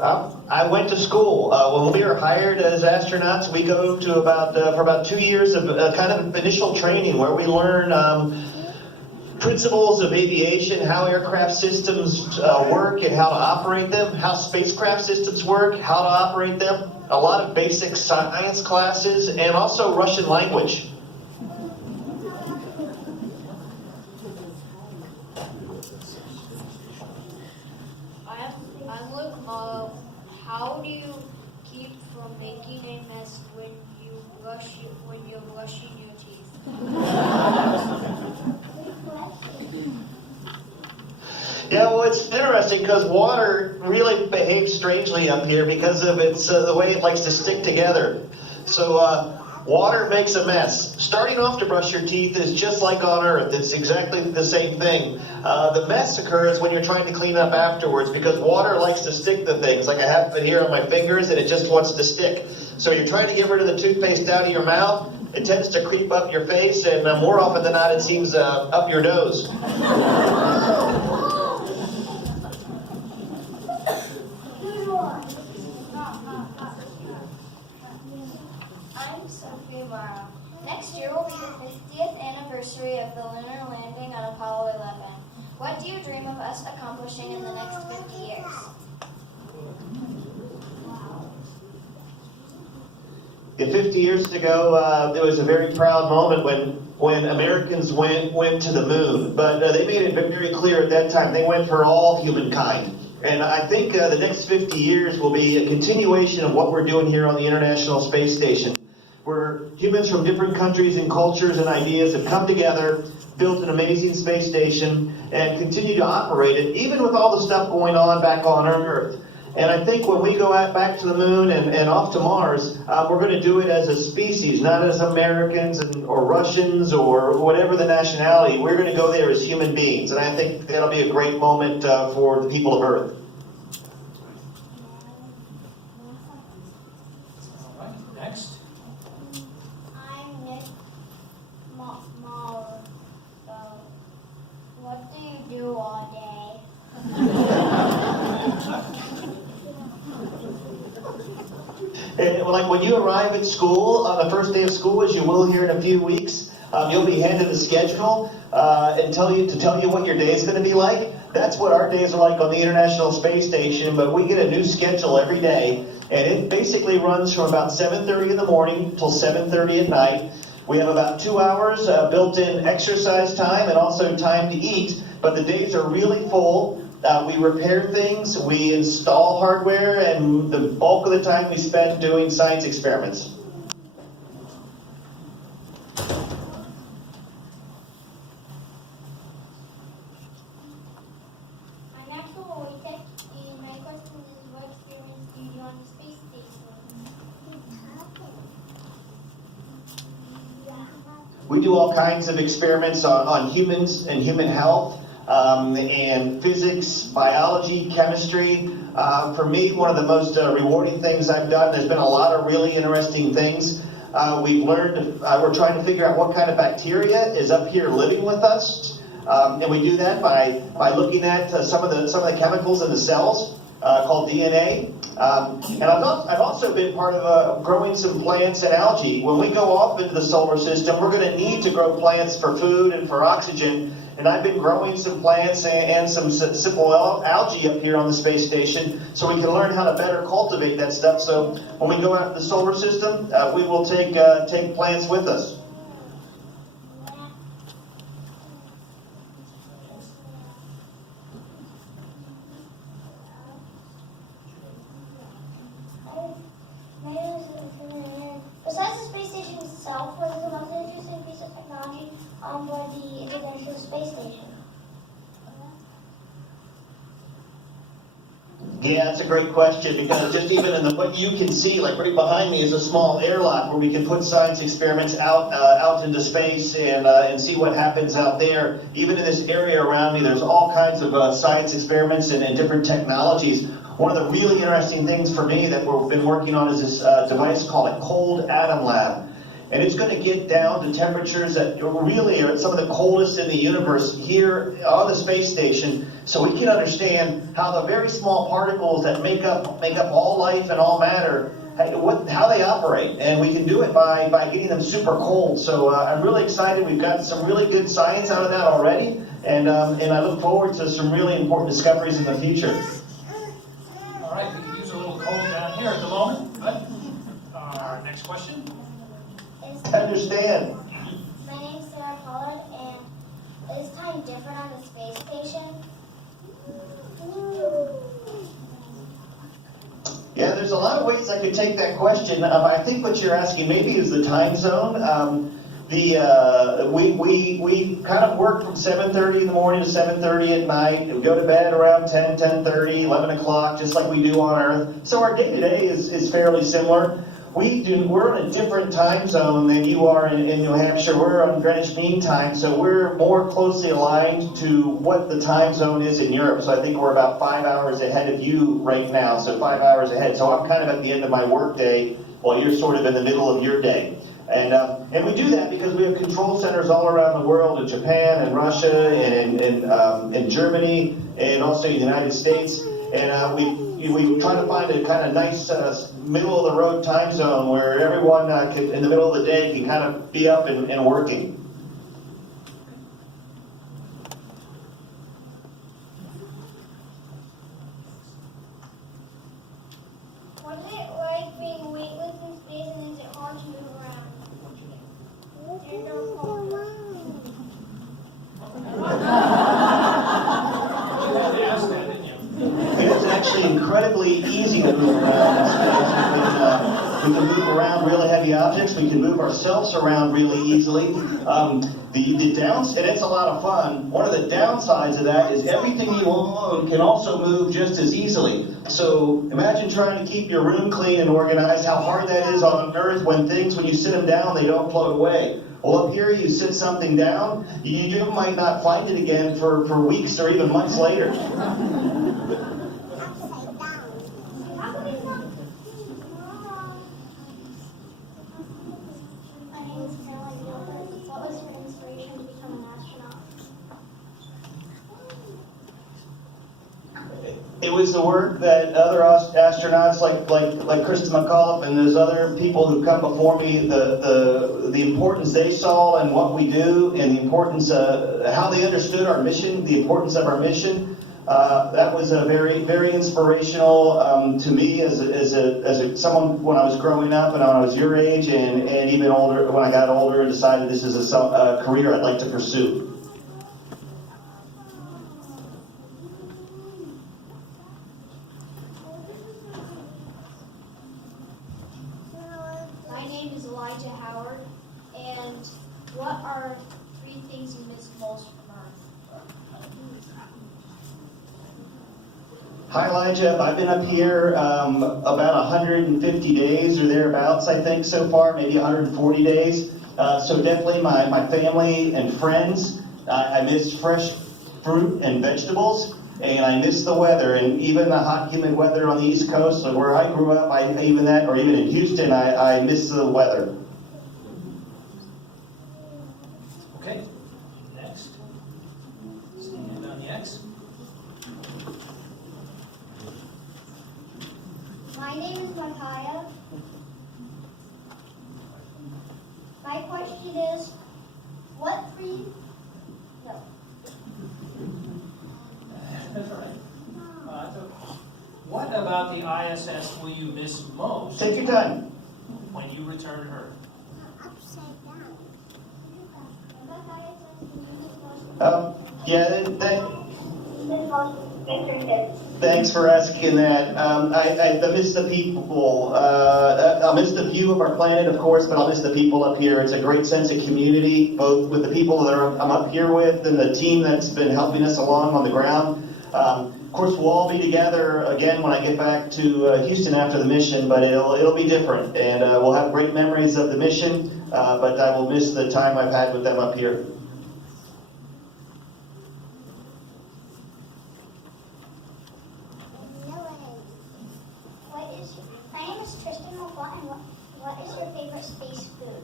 I went to school. When we were hired as astronauts, we go to for about 2 years of kind of initial training where we learn principles of aviation, how aircraft systems work and how to operate them, how spacecraft systems work, how to operate them, a lot of basic science classes, and also Russian language. I'm Luke. How do you keep from making a mess when you're brushing your teeth? Yeah, well, it's interesting because water really behaves strangely up here because of its the way it likes to stick together. So water makes a mess. Starting off to brush your teeth is just like on Earth. It's exactly the same thing. The mess occurs when you're trying to clean up afterwards because water likes to stick to things. Like I have it here on my fingers and it just wants to stick. So you're trying to get rid of the toothpaste out of your mouth. It tends to creep up your face, and more often than not, it seems up your nose. I'm Sophie Morrow. Next year will be the 50th anniversary of the lunar landing on Apollo 11. What do you dream of us accomplishing in the next 50 years? Yeah, 50 years ago, there was a very proud moment when Americans went to the moon. But they made it very clear at that time they went for all humankind. And I think the next 50 years will be a continuation of what we're doing here on the International Space Station, where humans from different countries and cultures and ideas have come together, built an amazing space station, and continue to operate it, even with all the stuff going on back on Earth. And I think when we go back to the moon and off to Mars, we're going to do it as a species, not as Americans or Russians or whatever the nationality. We're going to go there as human beings. And I think that'll be a great moment for the people of Earth. All right, next. I'm Nick Mahler. What do you do all day? And like when you arrive at school on the first day of school, as you will here in a few weeks, you'll be handed a schedule and tell you what your day is going to be like. That's what our days are like on the International Space Station, but we get a new schedule every day, and it basically runs from about 7:30 in the morning till 7:30 at night. We have about 2 hours built-in exercise time and also time to eat, but the days are really full. We repair things, we install hardware, and the bulk of the time we spend doing science experiments. I'm Maxwell Wojtek, and my question is, what experiments do you do on the space station? We do all kinds of experiments on humans and human health, and physics, biology, chemistry. For me, one of the most rewarding things I've done, there's been a lot of really interesting things. We've learned, we're trying to figure out what kind of bacteria is up here living with us. And we do that by looking at some of the chemicals in the cells called DNA. And I've also been part of growing some plants and algae. When we go off into the solar system, we're going to need to grow plants for food and for oxygen. And I've been growing some plants and some simple algae up here on the space station so we can learn how to better cultivate that stuff. So when we go out to the solar system, we will take plants with us. Besides the space station itself, what is the most interesting piece of technology on board the International Space Station? Yeah, that's a great question because just even in what you can see, like right behind me is a small airlock where we can put science experiments out into space and see what happens out there. Even in this area around me, there's all kinds of science experiments and different technologies. One of the really interesting things for me that we've been working on is this device called a cold atom lab. and it's going to get down to temperatures that really are some of the coldest in the universe here on the space station, so we can understand how the very small particles that make up all life and all matter, how they operate, and we can do it by getting them super cold. So I'm really excited. We've got some really good science out of that already, and I look forward to some really important discoveries in the future. All right, we can use a little cold down here at the moment. Good. Next question. I understand. My name's Sarah Pollard, and is time different on the space station? Yeah, there's a lot of ways I could take that question. I think what you're asking maybe is the time zone. We kind of work from 7:30 in the morning to 7:30 at night. We go to bed around 10:30, 11 o'clock, just like we do on Earth. So our day-to-day is fairly similar. We're in a different time zone than you are in New Hampshire. We're on Greenwich Mean Time, so we're more closely aligned to what the time zone is in Europe. So I think we're about 5 hours ahead of you right now, so 5 hours ahead. So I'm kind of at the end of my work day while you're sort of in the middle of your day. And we do that because we have control centers all around the world, in Japan and Russia and in Germany and also in the United States. And we try to find a kind of nice middle of the road time zone where everyone in the middle of the day can kind of be up and working. What is it like being weightless in space, and is it hard to move around? There's no cold. You asked that, didn't you? And it's actually incredibly easy to move around in space. We can move around really heavy objects. We can move ourselves around really easily. The downs, and it's a lot of fun. One of the downsides of that is everything you own can also move just as easily. So imagine trying to keep your room clean and organized, how hard that is on Earth when you sit them down, they don't float away. Well, up here, you sit something down, you might not find it again for weeks or even months later. What was your inspiration to become an astronaut? It was the work that other astronauts like Kristen McAuliffe and those other people who come before me, the importance they saw in what we do, and the importance of how they understood our mission, the importance of our mission. That was a very inspirational to me as someone when I was growing up and when I was your age, and even older when I got older and decided this is a career I'd like to pursue. My name is Elijah Howard, and what are 3 things you miss most from Earth? Hi Elijah, I've been up here about 150 days or thereabouts, I think, so far, maybe 140 days. So definitely my family and friends. I miss fresh fruit and vegetables, and I miss the weather, and even the hot, humid weather on the East Coast, so where I grew up, even in Houston, I miss the weather. Okay. Next. Stand on the X. My name is Micaiah. My question is, what 3... No. That's all right. So what about the ISS will you miss most Take your time. when you return Earth? Thanks for asking that. I miss the people. I'll miss the view of our planet, of course, but I'll miss the people up here. It's a great sense of community, both with the people that I'm up here with and the team that's been helping us along on the ground. Of course, we'll all be together again when I get back to Houston after the mission, but it'll be different, and we'll have great memories of the mission, but I will miss the time I've had with them up here. My name is Tristan McClaw, and what is your favorite space food?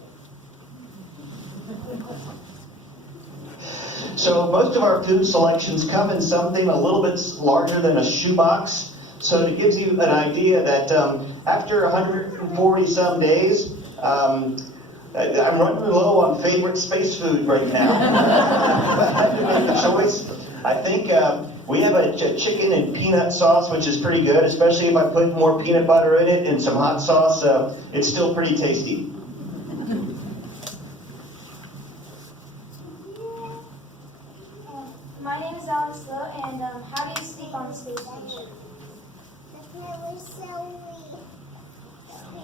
So most of our food selections come in something a little bit larger than a shoebox. So it gives you an idea that after 140 some days, I'm running low on favorite space food right now. I had to make the choice. I think we have a chicken and peanut sauce, which is pretty good, especially if I put more peanut butter in it and some hot sauce. It's still pretty tasty. My name is Alex Lowe, and how do you sleep on the space station?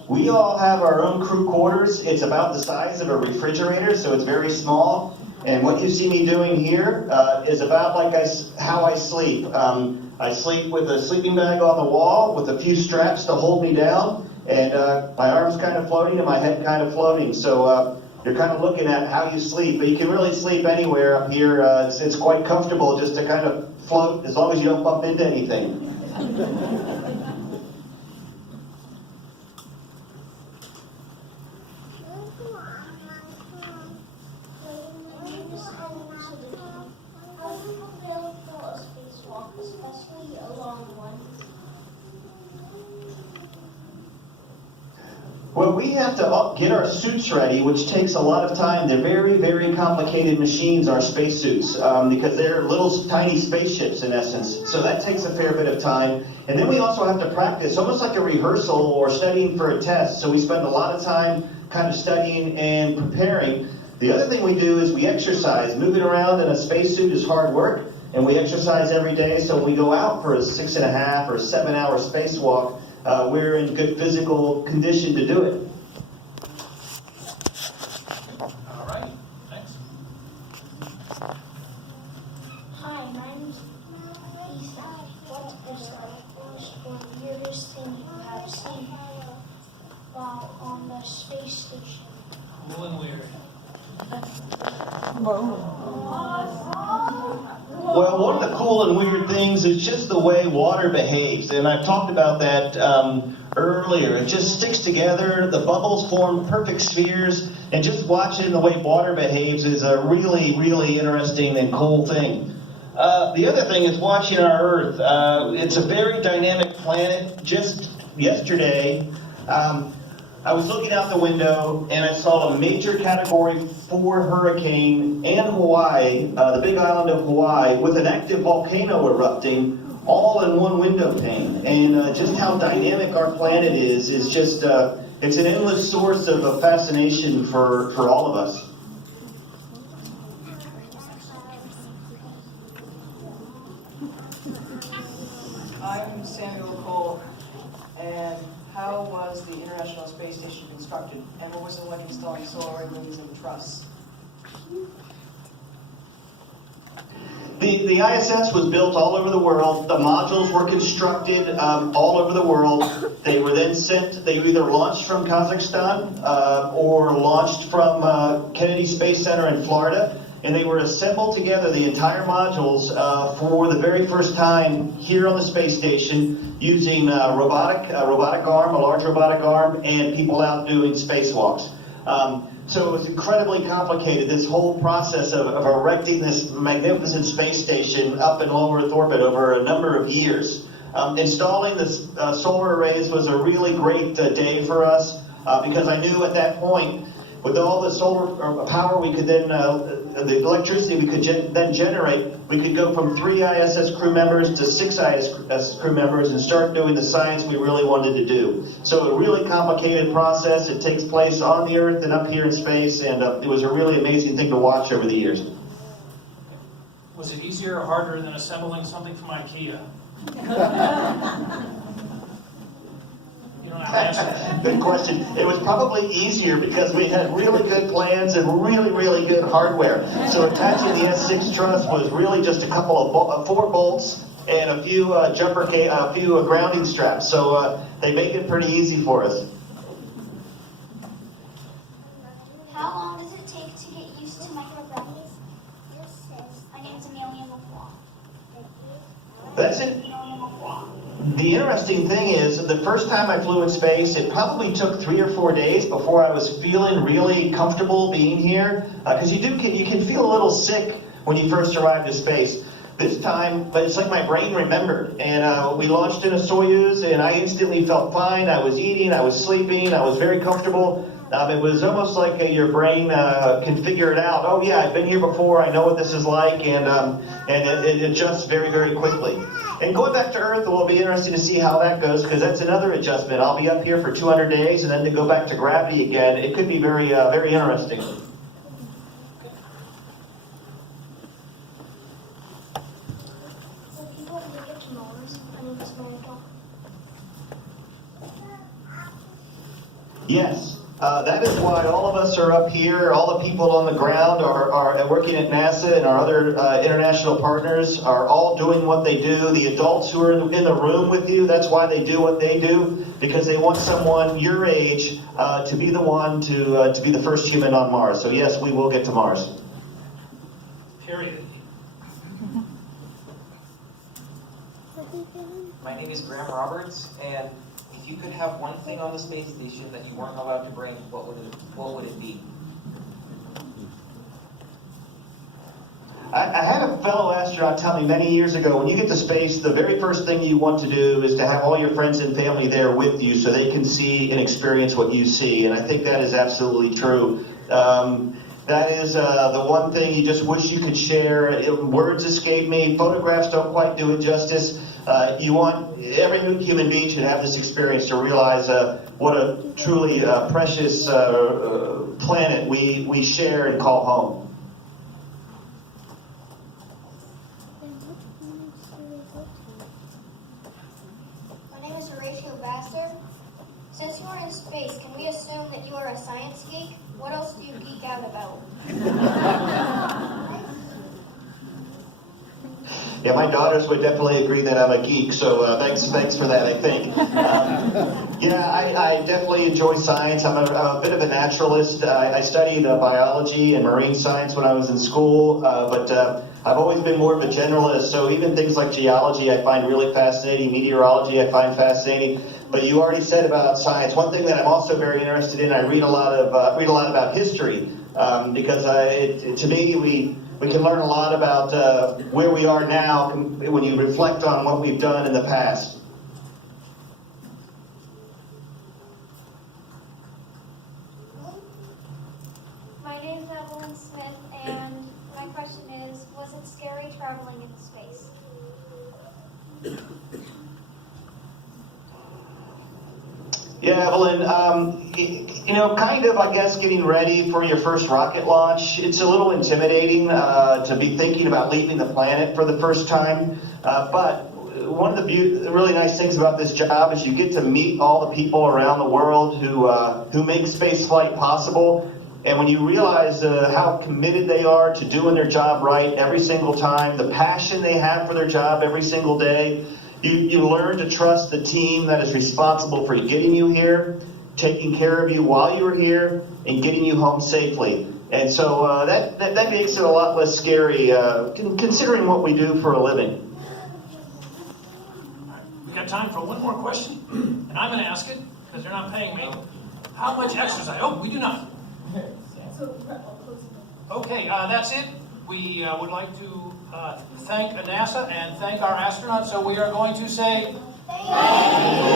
We all have our own crew quarters. It's about the size of a refrigerator, so it's very small. And what you see me doing here is about like how I sleep. I sleep with a sleeping bag on the wall with a few straps to hold me down, and my arms kind of floating and my head kind of floating. So you're kind of looking at how you sleep, but you can really sleep anywhere up here. It's quite comfortable just to kind of float as long as you don't bump into anything. Especially a long one. Well, we have to get our suits ready, which takes a lot of time. They're very, very complicated machines, our spacesuits, because they're little tiny spaceships in essence. So that takes a fair bit of time. And then we also have to practice, almost like a rehearsal or studying for a test. So we spend a lot of time kind of studying and preparing. The other thing we do is we exercise. Moving around in a spacesuit is hard work, and we exercise every day. So when we go out for a 6.5 or 7 hour spacewalk, we're in good physical condition to do it. All right, thanks. Hi, my name's Lisa. What is the most weirdest thing you have seen while on the space station? Cool and weird. Well, one of the cool and weird things is just the way water behaves, and I've talked about that earlier. It just sticks together, the bubbles form perfect spheres, and just watching the way water behaves is a really, really interesting and cool thing. The other thing is watching our Earth. It's a very dynamic planet. Just yesterday, I was looking out the window and I saw a major Category 4 hurricane in Hawaii, the big island of Hawaii, with an active volcano erupting all in one window pane. And just how dynamic our planet is just, it's an endless source of fascination for all of us. I'm Samuel Cole, and how was the International Space Station constructed, and what was it like installing solar arrays and truss? The ISS was built all over the world. The modules were constructed all over the world. They were then sent, they were either launched from Kazakhstan or launched from Kennedy Space Center in Florida. And they were assembled together, the entire modules, for the very first time here on the space station using a robotic arm, a large robotic arm, and people out doing spacewalks. So it was incredibly complicated, this whole process of erecting this magnificent space station up in low Earth orbit over a number of years. Installing the solar arrays was a really great day for us because I knew at that point, with all the solar power we could then, the electricity we could then generate, we could go from 3 ISS crew members to 6 ISS crew members and start doing the science we really wanted to do. So a really complicated process. It takes place on the Earth and up here in space, and it was a really amazing thing to watch over the years. Was it easier or harder than assembling something from IKEA? You don't have to answer that. Good question. It was probably easier because we had really good plans and really, really good hardware. So attaching the S6 truss was really just a couple of 4 bolts and a few grounding straps. So they make it pretty easy for us. How long does it take to get used to microgravity? My name's Amelia McClaw. That's it. The interesting interesting thing is, the first time I flew in space, it probably took 3 or 4 days before I was feeling really comfortable being here. Because you can feel a little sick when you first arrive to space. This time, but it's like my brain remembered. And we launched in a Soyuz, and I instantly felt fine. I was eating, I was sleeping, I was very comfortable. It was almost like your brain can figure it out. Oh yeah, I've been here before. I know what this is like, and it adjusts very, very quickly. And going back to Earth, it will be interesting to see how that goes, because that's another adjustment. I'll be up here for 200 days, and then to go back to gravity again, it could be very, very interesting. Will people make it to Mars? I mean, just Miracle. Yes. That is why all of us are up here. All the people on the ground are working at NASA, and our other international partners are all doing what they do. The adults who are in the room with you, that's why they do what they do, because they want someone your age to be the one to be the first human on Mars. So yes, we will get to Mars. Period. My name is Graham Roberts, and if you could have one thing on the space station that you weren't allowed to bring, what would it be? I had a fellow astronaut tell me many years ago, when you get to space, the very first thing you want to do is to have all your friends and family there with you so they can see and experience what you see. And I think that is absolutely true. That is the one thing you just wish you could share. Words escape me. Photographs don't quite do it justice. You want every human being should have this experience to realize what a truly precious planet we share and call home. My name is Horatio Baxter. Since you are in space, can we assume that you are a science geek? What else do you geek out about? Yeah, my daughters would definitely agree that I'm a geek, so thanks for that, I think. Yeah, I definitely enjoy science. I'm a bit of a naturalist. I studied biology and marine science when I was in school, but I've always been more of a generalist, so even things like geology I find really fascinating, meteorology I find fascinating. But you already said about science. One thing that I'm also very interested in, I read a lot about history, because to me, we can learn a lot about where we are now when you reflect on what we've done in the past. My name is Evelyn Smith, and my question is, was it scary traveling in space? Yeah, Evelyn, kind of, I guess, getting ready for your first rocket launch, it's a little intimidating to be thinking about leaving the planet for the first time. But one of the really nice things about this job is you get to meet all the people around the world who make space flight possible. And when you realize how committed they are to doing their job right every single time, the passion they have for their job every single day, you learn to trust the team that is responsible for getting you here, taking care of you while you're here, and getting you home safely. And so that makes it a lot less scary, considering what we do for a living. We got time for one more question, and I'm going to ask it because they're not paying me. How much exercise? Oh, we do not. Okay, that's it. We would like to thank NASA and thank our astronauts, so we are going to say Thank you.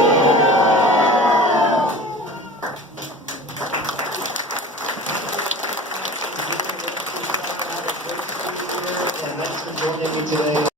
And thanks for joining me today.